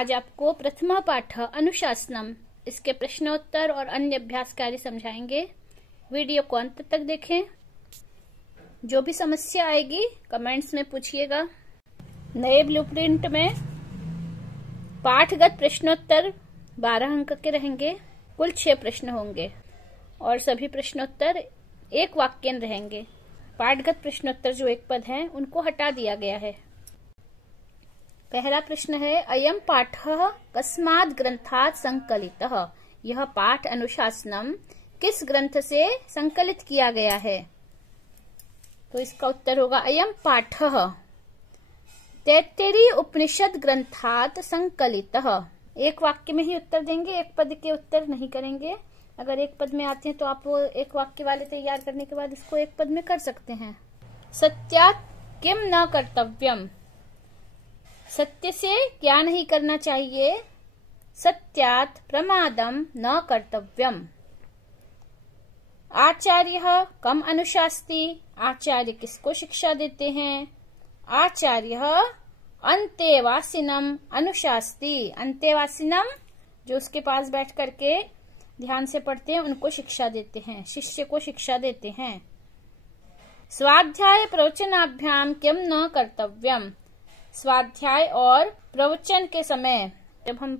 आज आपको प्रथम पाठ अनुशासनम इसके प्रश्नोत्तर और अन्य अभ्यास कार्य समझाएंगे। वीडियो को अंत तक देखें। जो भी समस्या आएगी कमेंट्स में पूछिएगा। नए ब्लूप्रिंट में पाठगत प्रश्नोत्तर 12 अंक के रहेंगे। कुल 6 प्रश्न होंगे और सभी प्रश्नोत्तर एक वाक्य रहेंगे। पाठगत प्रश्नोत्तर जो एक पद हैं उनको हटा दिया गया है। पहला प्रश्न है, अयम पाठः कस्मात् ग्रंथात् संकलितः। यह पाठ अनुशासनम किस ग्रंथ से संकलित किया गया है? तो इसका उत्तर होगा अयम पाठः तैत्तिरीय उपनिषद ग्रंथात् संकलितः। एक वाक्य में ही उत्तर देंगे, एक पद के उत्तर नहीं करेंगे। अगर एक पद में आते हैं तो आप वो एक वाक्य वाले तैयार करने के बाद इसको एक पद में कर सकते हैं। सत्यात् किम न कर्तव्यम। सत्य से क्या नहीं करना चाहिए? सत्यात् प्रमादम न कर्तव्यम। आचार्य कम अनुशास्ति। आचार्य किसको शिक्षा देते हैं? आचार्य अंतेवासिनम अनुशास्ति। अंतेवासिनम जो उसके पास बैठ करके ध्यान से पढ़ते हैं उनको शिक्षा देते हैं, शिष्य को शिक्षा देते हैं। स्वाध्याय प्रवचनाभ्याम किम न कर्तव्यम। स्वाध्याय और प्रवचन के समय जब हम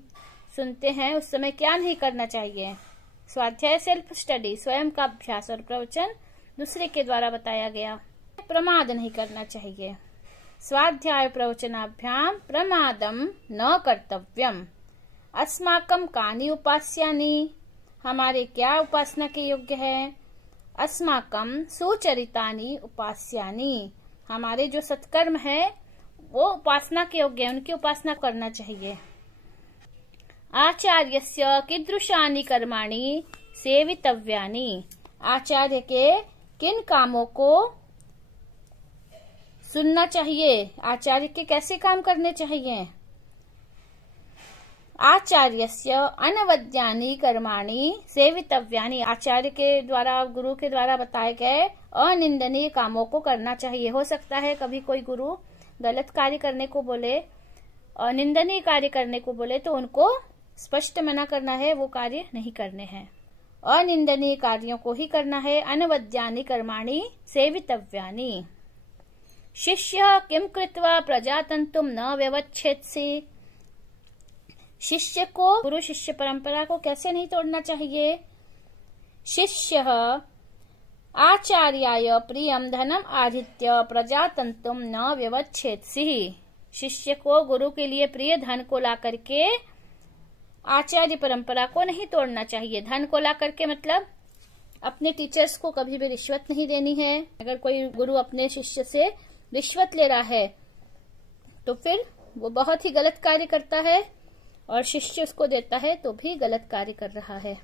सुनते हैं उस समय क्या नहीं करना चाहिए? स्वाध्याय सेल्फ स्टडी, स्वयं का अभ्यास, और प्रवचन दूसरे के द्वारा बताया गया। प्रमाद नहीं करना चाहिए। स्वाध्याय प्रवचनाभ्याम प्रमादम न कर्तव्यम। अस्माकं कानि उपास्यानि। हमारे क्या उपासना के योग्य है? अस्माकं सुचरितानि उपास्यानि। हमारे जो सत्कर्म है वो उपासना के योग्य है, उनकी उपासना करना चाहिए। आचार्यस्य कीदृशानि कर्माणि सेवितव्यानि। आचार्य के किन कामों को सुनना चाहिए? आचार्य के कैसे काम करने चाहिए? आचार्यस्य अनवद्यानि कर्माणि सेवितव्यानि। आचार्य के द्वारा, गुरु के द्वारा बताए गए अनिंदनीय कामों को करना चाहिए। हो सकता है कभी कोई गुरु गलत कार्य करने को बोले, अनिंदनीय कार्य करने को बोले तो उनको स्पष्ट मना करना है, वो कार्य नहीं करने हैं। अनिंदनीय कार्यों को ही करना है। अनवद्यानि कर्माणि सेवितव्यानि। शिष्य किम कृत्वा प्रजातंतुम न व्यवच्छेत्सि। शिष्य को, गुरु शिष्य परंपरा को कैसे नहीं तोड़ना चाहिए? शिष्य आचार्याय प्रियम धनम आधित्य प्रजातंतुम न व्यवच्छेत्सि। शिष्य को गुरु के लिए प्रिय धन को ला करके आचार्य परंपरा को नहीं तोड़ना चाहिए। धन को ला करके मतलब अपने टीचर्स को कभी भी रिश्वत नहीं देनी है। अगर कोई गुरु अपने शिष्य से रिश्वत ले रहा है तो फिर वो बहुत ही गलत कार्य करता है, और शिष्य उसको देता है तो भी गलत कार्य कर रहा है।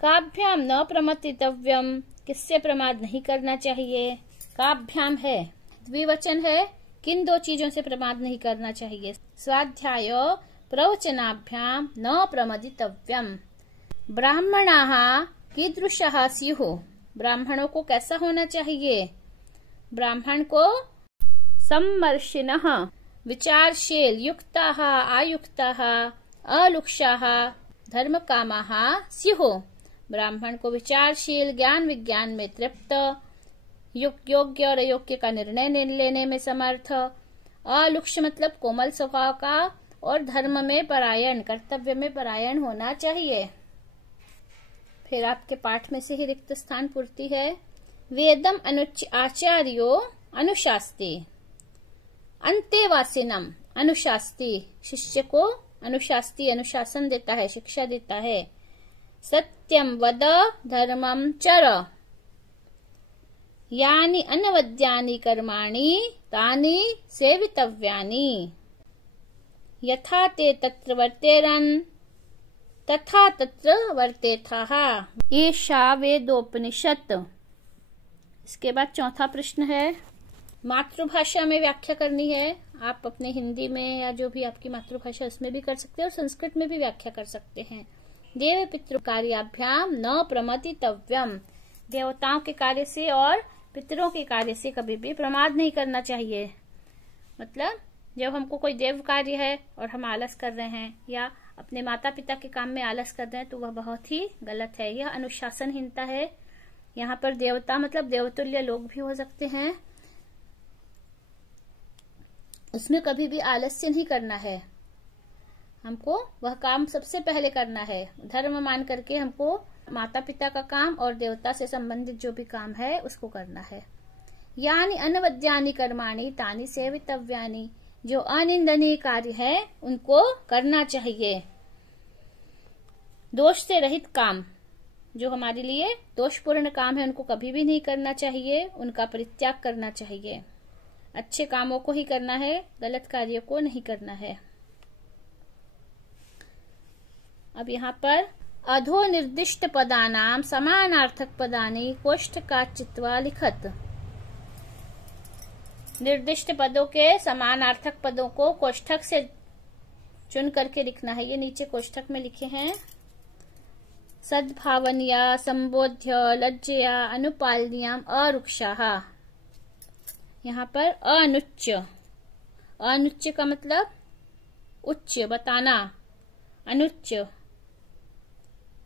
काभ्याम न प्रमतितव्यम। किससे प्रमाद नहीं करना चाहिए? काभ्याम है, द्विवचन है। किन 2 चीजों से प्रमाद नहीं करना चाहिए? स्वाध्याय प्रवचनाभ्याम न प्रमदितव्यम। ब्राह्मणाः कीदृशः स्युः। ब्राह्मणों को कैसा होना चाहिए? ब्राह्मण को सम्मर्शिनः, विचारशील, युक्ताः आयुक्ताः अलुक्षाः धर्मकामाः स्युः। ब्राह्मण को विचारशील, ज्ञान विज्ञान में तृप्त, योग्य और अयोग्य का निर्णय लेने में समर्थ, अलुक्ष मतलब कोमल स्वभाव का, और धर्म में परायण, कर्तव्य में परायण होना चाहिए। फिर आपके पाठ में से ही रिक्त स्थान पूर्ति है। वेदम आचार्यो अनुशास्ति। अंतेवासिनम अनुशास्ति। शिष्य को अनुशास्ति, अनुशासन देता है, शिक्षा देता है। सत्यम वद धर्मम चर। यानि अनवद्यानि कर्माणि तानि सेवितव्यानि। यथा ते तत्र वर्तेरन् तथा तत्र वर्तेथः। एषा वेदोपनिषत्। इसके बाद चौथा प्रश्न है, मातृभाषा में व्याख्या करनी है। आप अपने हिंदी में या जो भी आपकी मातृभाषा उसमें भी कर सकते हैं और संस्कृत में भी व्याख्या कर सकते हैं। देव पितृ कार्याभ्याम न प्रमतितव्यम। देवताओं के कार्य से और पितरों के कार्य से कभी भी प्रमाद नहीं करना चाहिए। मतलब जब हमको कोई देव कार्य है और हम आलस कर रहे हैं या अपने माता पिता के काम में आलस कर रहे हैं तो वह बहुत ही गलत है। यह अनुशासनहीनता है। यहाँ पर देवता मतलब देवतुल्य लोग भी हो सकते हैं। उसमें कभी भी आलस्य नहीं करना है। हमको वह काम सबसे पहले करना है। धर्म मान करके हमको माता पिता का काम और देवता से संबंधित जो भी काम है उसको करना है। यानी अनवद्यानि कर्माणि तानि सेवितव्यानि, जो अनिंदनीय कार्य है उनको करना चाहिए। दोष से रहित काम, जो हमारे लिए दोषपूर्ण काम है उनको कभी भी नहीं करना चाहिए, उनका परित्याग करना चाहिए। अच्छे कामों को ही करना है, गलत कार्यों को नहीं करना है। अब यहाँ पर अधो निर्दिष्ट पदानाम समानार्थक पदानि कोष्ठकात् चित्वा लिखत। निर्दिष्ट पदों के समानार्थक पदों को कोष्ठक से चुन करके लिखना है। ये नीचे कोष्ठक में लिखे हैं। सद्भावनिया, संबोध्य, लज्जया, अनुपालनीयम, अरुक्षाः। यहाँ पर अनुच्च, अनुच्च का मतलब उच्च बताना, अनुच्च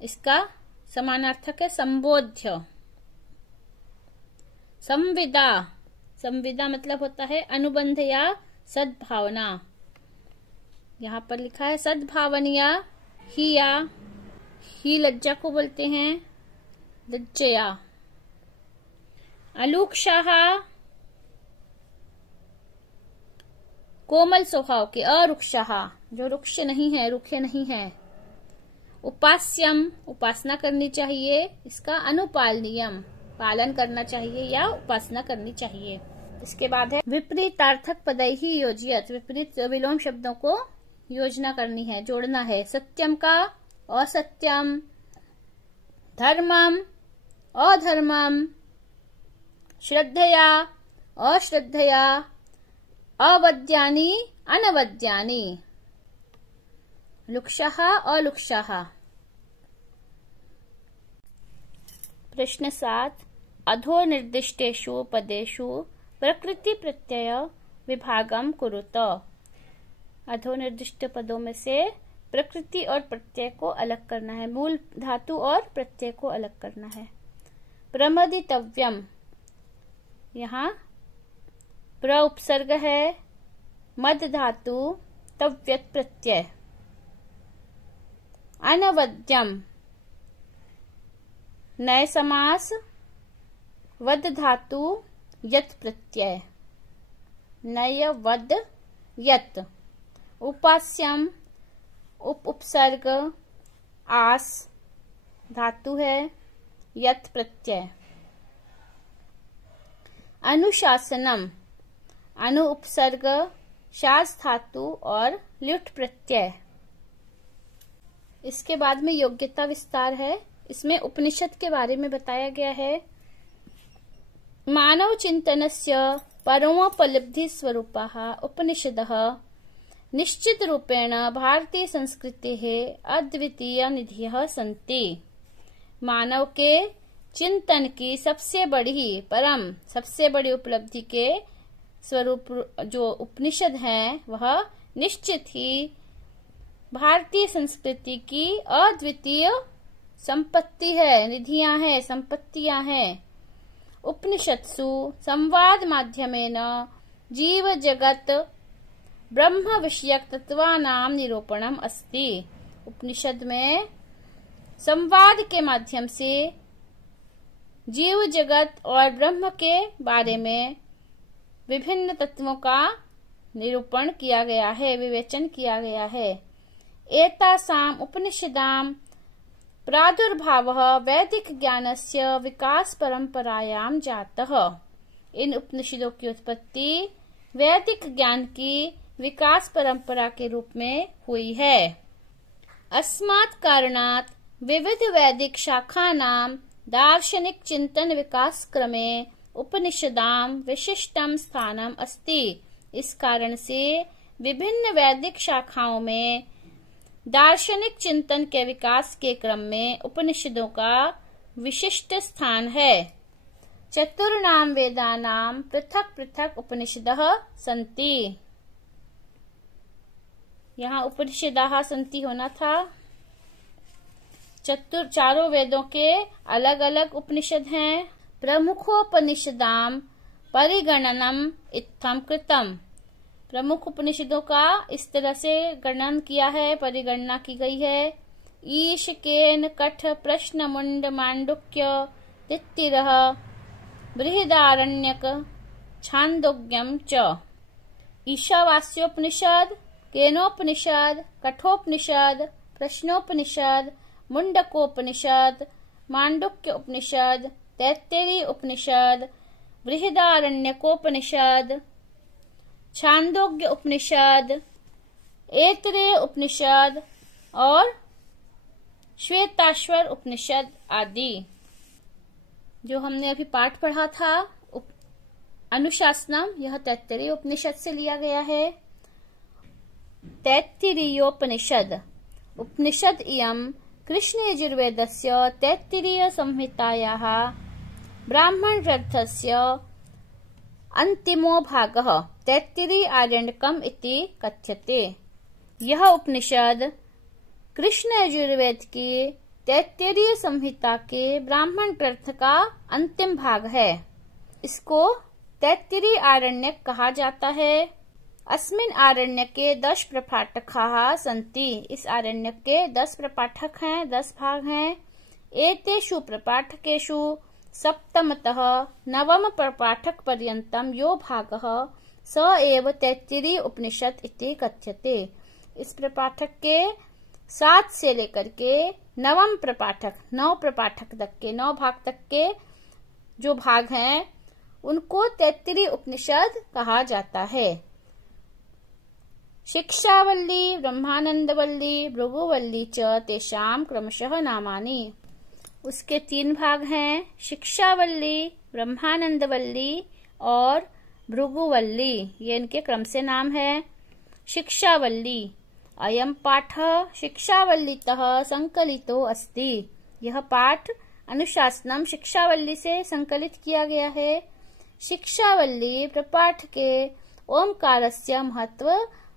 इसका समानार्थक है संबोध्य। संविदा, संविदा मतलब होता है अनुबंध या सद्भावना। यहाँ पर लिखा है सद्भावनिया हिया, ही लज्जा को बोलते हैं लज्जया। अलुक्षाः कोमल स्वभाव के, अरुक्षाः जो रुक्ष नहीं है, रुखे नहीं है। उपास्यम उपासना करनी चाहिए, इसका अनुपालनीयम पालन करना चाहिए या उपासना करनी चाहिए। इसके बाद है विपरीतार्थक पदैहि योजयत, विपरीत विलोम शब्दों को योजना करनी है, जोड़ना है। सत्यम का असत्यम, धर्मम अधर्मम, श्रद्धया अश्रद्धया, अवद्यानि अनवद्यानि, लुक्षाः अलुक्षाः। प्रश्न 7 अधो निर्दिष्टेषु पदेषु प्रकृति प्रत्यय विभागम कुरुत। अधो निर्दिष्ट पदों में से प्रकृति और प्रत्यय को अलग करना है, मूल धातु और प्रत्यय को अलग करना है। प्रमदितव्यम, यहाँ प्र उपसर्ग है, मद धातु, तव्यत प्रत्यय। अनवद्यम नए समास, वद धातु, यत प्रत्यय। नय वद यत। उपास्यम उपसर्ग, आस धातु है, यत प्रत्यय। अनुशासनम अनु उपसर्ग, शास धातु और ल्युट प्रत्यय। इसके बाद में योग्यता विस्तार है। इसमें उपनिषद के बारे में बताया गया है। मानव चिंतनस्य परमोपलब्धि स्वरूपाः उपनिषदः निश्चित रूपेण भारतीय संस्कृतेः अद्वितीय निधियः सन्ति। मानव के चिंतन की सबसे बड़ी उपलब्धि के स्वरूप जो उपनिषद हैं वह निश्चित ही भारतीय संस्कृति की अद्वितीय संपत्ति है, निधियां हैं, संपत्तियां हैं। उपनिषत्सु संवाद माध्यमेन जीव जगत ब्रह्म विषयक तत्वानां निरूपणम अस्ति। उपनिषद में संवाद के माध्यम से जीव जगत और ब्रह्म के बारे में विभिन्न तत्वों का निरूपण किया गया है, विवेचन किया गया है। एतासाम उपनिषदाम प्रादुर्भावः वैदिक ज्ञानस्य विकास परंपरायाम जातः। इन उपनिषदों की उत्पत्ति वैदिक ज्ञान की विकास परंपरा के रूप में हुई है। अस्मात् कारणात् विविध वैदिक शाखानां दार्शनिक चिंतन विकास क्रमे उपनिषदाम विशिष्टम स्थानम अस्ति। इस कारण से विभिन्न वैदिक शाखाओं में दार्शनिक चिंतन के विकास के क्रम में उपनिषदों का विशिष्ट स्थान है। चतुर्णाम वेदानाम पृथक पृथक उपनिषदः सन्ति। यहाँ उपनिषदाः सन्ति होना था। चारों वेदों के अलग अलग उपनिषद हैं। प्रमुखोपनिषदाम परिगणनम इत्थम कृतम। प्रमुख उपनिषदों का इस तरह से गणन किया है, परिगणना की गई है। ईशकेन कठ प्रश्न मुंड मांडुक्य तित्तिरः बृहदारण्यक छांदोग्यम च। ईशावास्योपनिषद, केनोपनिषद, कठोपनिषद, प्रश्नोपनिषद, मुंडकोपनिषद, मांडुक्य उपनिषद, तैत्तिरीय उपनिषद, बृहदारण्यकोपनिषद, छांदोग्य उपनिषद, ऐतरेय उपनिषद और श्वेताश्वर उपनिषद आदि। जो हमने अभी पाठ पढ़ा था अनुशासनम, यह तैत्तिरीय उपनिषद से लिया गया है। तैत्तिरीयोपनिषद उपनिषद इयं कृष्णयजुर्वेदस्य तैत्तिरीय संहितायाः ब्राह्मण ग्रन्थस्य अन्तिमो भागः तैत्तिरीय आरण्यकम् इति कथ्यते। यह उपनिषद कृष्ण यजुर्वेद की तैत्तिरीय संहिता के ब्राह्मण ग्रंथ का अंतिम भाग है। इसको तैत्तिरीय आरण्यक कहा जाता है। अस्मिन् आरण्यके 10 प्रपाठकाः सन्ति। इस आरण्यक के 10 प्रपाठक हैं, 10 भाग हैं। एतेषु प्रपाठकेषु सप्तमतः नवम प्रपाठक पर्यन्तं यो भागः स एव तैत्तिरीय उपनिषद इति कथ्यते। इस प्रपाठक के 7 से लेकर के नवम प्रपाठक 9 प्रपाठक तक के 9 भाग तक के जो भाग हैं उनको तैत्तिरीय उपनिषद कहा जाता है। शिक्षावल्ली, ब्रह्मानंदवल्ली, भृगुवल्ली च तेषां क्रमशः नामानि। उसके 3 भाग हैं, शिक्षावल्ली, ब्रह्मानंदवल्ली और भृगुवल्ली। ये इनके क्रम से नाम है। शिक्षावल्ली अयम पाठ शिक्षावल्लीतः संकलितो अस्ति। यह पाठ अनुशासनम शिक्षावल्ली से संकलित किया गया है। शिक्षावल्ली प्रपाठ के ओमकारस्य महत्व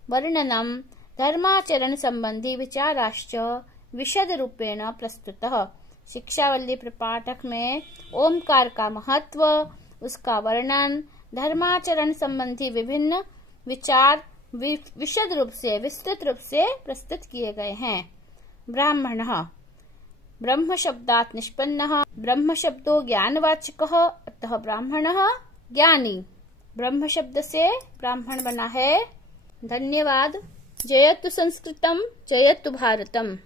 वर्णनम धर्माचरण संबंधी विचाराश्च विशद रूपेण प्रस्तुतः। शिक्षावल्ली प्रपाठक में ओमकार का महत्व, उसका वर्णन, धर्माचरण संबंधी विभिन्न विचार विशद रूप से, विस्तृत रूप से प्रस्तुत किए गए हैं। ब्राह्मणः ब्रह्म शब्दात् निष्पन्नः। ब्रह्म शब्दो ज्ञानवाचकः, अतः ब्राह्मणः ज्ञानी। ब्रह्म शब्द से ब्राह्मण बना है। धन्यवाद। जयतु संस्कृतम, जयतु भारतम।